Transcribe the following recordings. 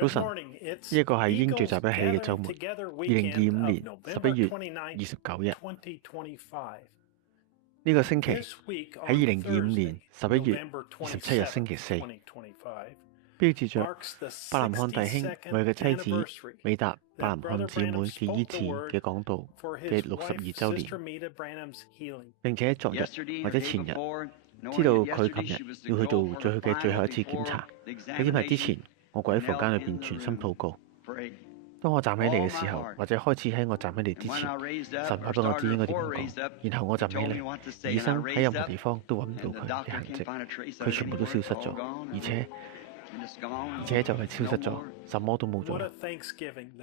早晨，呢一個係應聚集一起嘅週末，2025年11月29日。呢個星期喺2025年11月27日星期四，標誌着伯南漢弟兄為佢嘅妻子美達伯南漢姊妹嘅醫治嘅講道嘅62週年。並且昨日或者前日知道佢琴日要去做佢嘅最後一次檢查。喺檢查之前，我跪喺房間裏邊全心禱告。當我站起嚟嘅時候，或者開始喺我站起嚟之前，神話俾我知應該點樣講。然後我站起嚟，醫生喺任何地方都揾唔到佢嘅痕跡，佢全部都消失咗，而且就係消失咗，什麼都冇咗。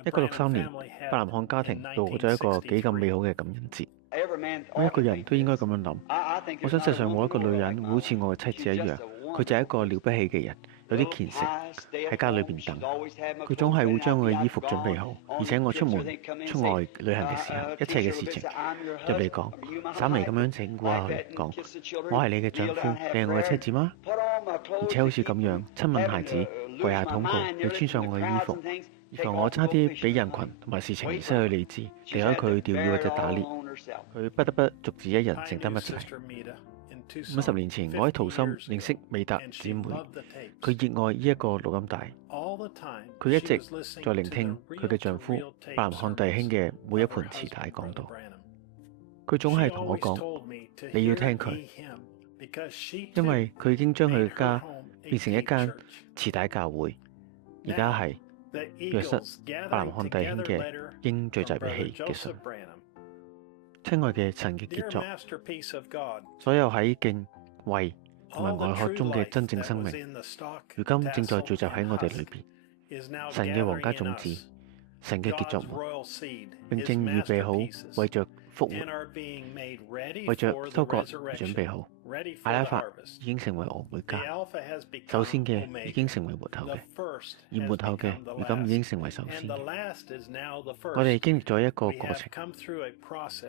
1963年，伯南漢家庭度過咗一個幾咁美好嘅感恩節。每一個人都應該咁樣諗。我想世上冇一個女人會好似我嘅妻子一樣，佢就係一個了不起嘅人，有啲虔誠，喺家裏邊等。佢總係會將我嘅衣服準備好，而且我出外旅行嘅時候，一切嘅事情對你講，稍微咁樣整蠱下嚟講，我係你嘅丈夫，你係我嘅妻子嗎？而且好似咁樣親吻孩子，跪下禱告，你穿上我嘅衣服，而我差啲俾人群同埋事情而失去理智，離開佢釣魚或者打獵，佢不得不獨自一人承擔一切。50年前，我喺圖森認識美達姊妹，佢熱愛呢一個錄音帶，佢一直在聆聽佢嘅丈夫伯南漢弟兄嘅每一盤磁帶講道。佢總係同我講，你要聽佢，因為佢已經將佢嘅家變成一間磁帶教會，而家係約瑟伯南漢弟兄嘅應聚集一起嘅信。親愛嘅神嘅傑作，所有喺敬畏同埋愛渴中嘅真正生命，如今正在聚集喺我哋裏邊。神嘅皇家種子，神嘅傑作們，並正預備好為着復活，為着收割而準備好。阿拉法已經成為俄梅加，首先嘅已經成為末後嘅，而末後嘅如今已經成為首先嘅。我哋經歷咗一個過程，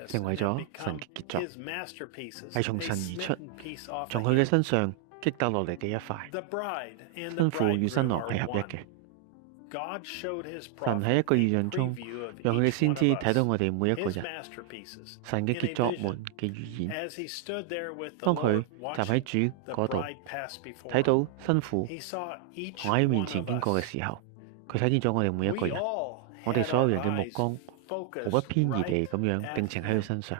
成為咗神嘅傑作，係從神而出，從佢嘅身上擊打落嚟嘅一塊。新婦與新郎係合一嘅。神喺一個異象中，讓佢嘅先知睇到我哋每一個人，神嘅傑作們嘅預言。當佢站喺主嗰度，睇到新婦同喺面前經過嘅時候，佢睇見咗我哋每一個人，我哋所有人嘅目光毫不偏移地咁樣定情喺佢身上。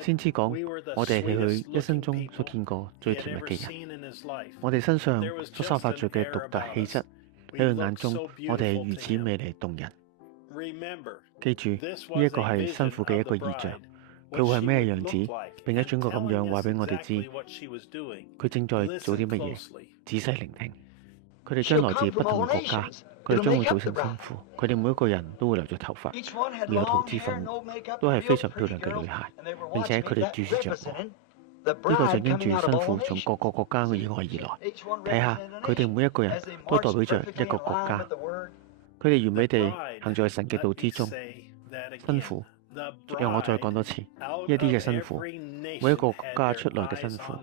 先知講，我哋係佢一生中所見過最甜蜜嘅人，我哋身上所散發着嘅獨特氣質，喺佢眼中，我哋係如此美麗動人。記住，呢一個係新婦嘅一個異象，佢會係咩樣子，並且準確咁樣話俾我哋知，佢正在做啲乜嘢。仔細聆聽，佢哋將來自不同嘅國家，佢哋將會組成新婦，佢哋每一個人都會留着頭髮，會有塗脂粉，都係非常漂亮嘅女孩，並且佢哋注視着我。呢個象徵住新婦從各個國家以外而來。睇下佢哋每一個人都代表着一個國家，佢哋完美地行在神嘅道之中。新婦，讓我再講多次，一啲嘅新婦，每一個國家出來嘅新婦，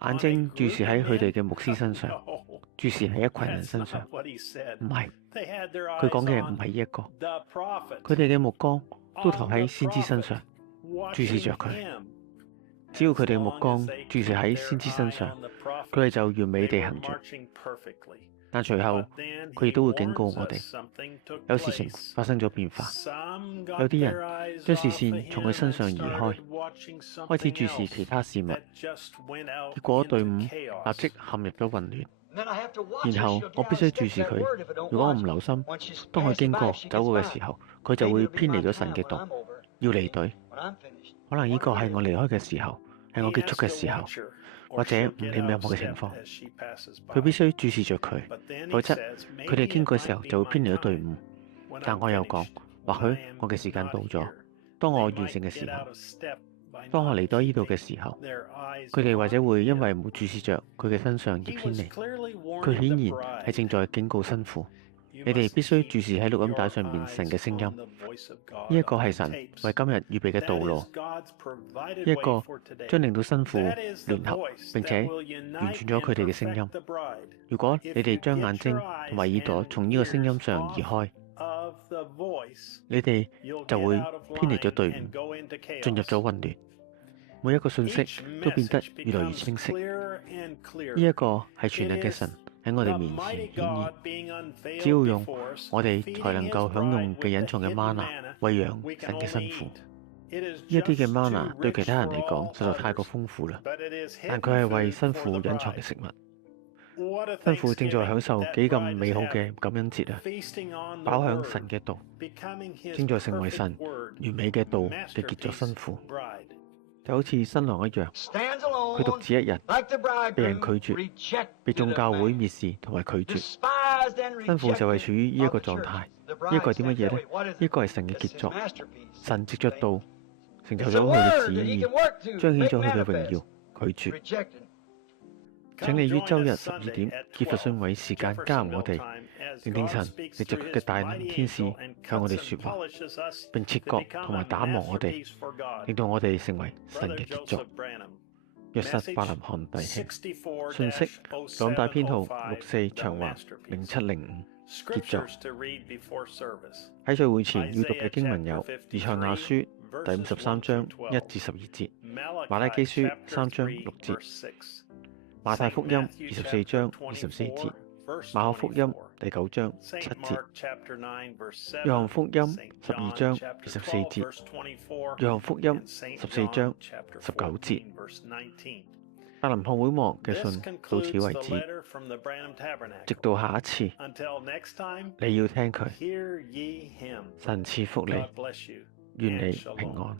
眼睛注視喺佢哋嘅牧師身上，注視喺一群人身上。唔係，佢講嘅唔係呢一個，佢哋嘅目光都投喺先知身上，注視着佢。只要佢哋嘅目光注視喺先知身上，佢哋就完美地行住。但隨後佢亦都會警告我哋，有事情發生咗變化，有啲人將視線從佢身上移開，開始注視其他事物，結果隊伍立即陷入咗混亂。然後我必須注視佢，如果我唔留心，當佢經過走過嘅時候，佢就會偏離咗神嘅道，要離隊。可能呢個係我離開嘅時候，係我結束嘅時候，或者唔理任何嘅情況，佢必須注視着佢，否則佢哋經過嘅時候就會偏離咗隊伍。但我又講，或許我嘅時間到咗，當我完成嘅時候，當我嚟到呢度嘅時候，佢哋或者會因為冇注視着佢嘅身上而偏離。佢顯然係正在警告新婦，你哋必須注視喺錄音帶上面神嘅聲音。呢一個係神為今日預備嘅道路，呢一個將令到新婦聯合並且完全咗佢哋嘅聲音。如果你哋將眼睛同埋耳朵從呢個聲音上移開，你哋就會偏離咗隊伍，進入咗混亂。每一個信息都變得越來越清晰。呢一個係全能嘅神喺我哋面前顯現，只要用我哋才能夠享用嘅隱藏嘅嗎哪餵養神嘅新婦。呢一啲嘅嗎哪對其他人嚟講實在太過豐富啦，但佢係為新婦隱藏嘅食物。新婦正在享受幾咁美好嘅感恩節啊！飽享神嘅道，正在成為神完美嘅道嘅傑作新婦，就好似新郎一樣，佢獨自一人，被人拒絕，被眾教會蔑視同埋拒絕。新婦就係處於呢一個狀態。呢一個係啲乜嘢呢？呢一個係神嘅傑作，神藉着道成就咗佢嘅旨意，彰顯咗佢嘅榮耀。拒絕。請你於周日12點傑弗遜韋時間加入我哋，聆聽神藉着佢嘅大能天使向我哋說話，並切割同埋打磨我哋，令到我哋成為神嘅傑作。約瑟·伯林漢弟兄，信息錄音帶編號64長環0705，傑作。喺聚會前要讀嘅經文有以賽亞書第53章1至12節，馬拉基書3章6節。馬太福音24章24節，馬可福音第9章7節，約翰福音12章24節，約翰福音14章19節。伯林漢會幕嘅信到此為止，直到下一次，你要聽佢。神賜福你，願你平安。